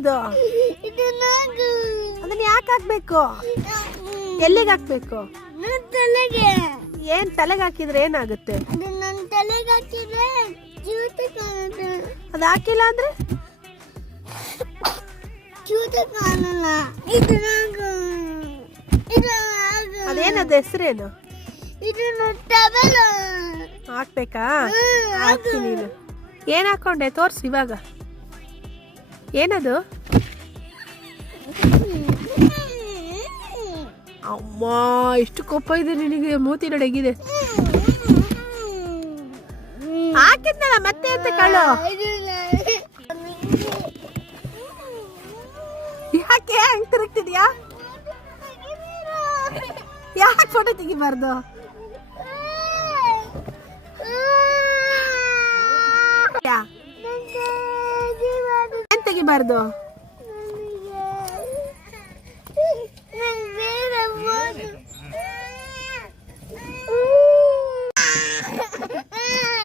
ಏನದು? ಅದನ್ನ ಯಾಕೆ ಹಾಕ್ಬೇಕು? ಎಲ್ಲಿಗೆ ಹಾಕ್ಬೇಕು? ಏನ್ ತಲೆಗೆ ಹಾಕಿದ್ರೆ ಏನಾಗುತ್ತೆ? ಅದು ಹಾಕಿಲ್ಲ ಅಂದ್ರೆ ಅದೇನದು ಹೆಸರೇನು? ಹಾಕ್ಬೇಕಾ? ಹಾಕ್ತೀನಿ ನೀನು. ಏನ್ ಹಾಕೊಂಡೆ ತೋರ್ಸಿ ಇವಾಗ. ಏನದು? ಅಮ್ಮ ಎಷ್ಟು ಕೋಪ ಇದೆ ನಿನಗೆ, ಮೂತಿ ನಡಗಿದೆ. ಹಾಕಿದ್ನಲ್ಲ ಮತ್ತೆ ಅಂತ ಕಳ್ಳು. ಯಾಕೆ ಹಂಗ್ ತಿರುಗ್ತಿದ್ಯಾ? ಯಾಕೆ ಫೋಟೋ ತೆಗಿಬಾರ್ದು? ಏನ್ ತೆಗಿಬಾರ್ದು?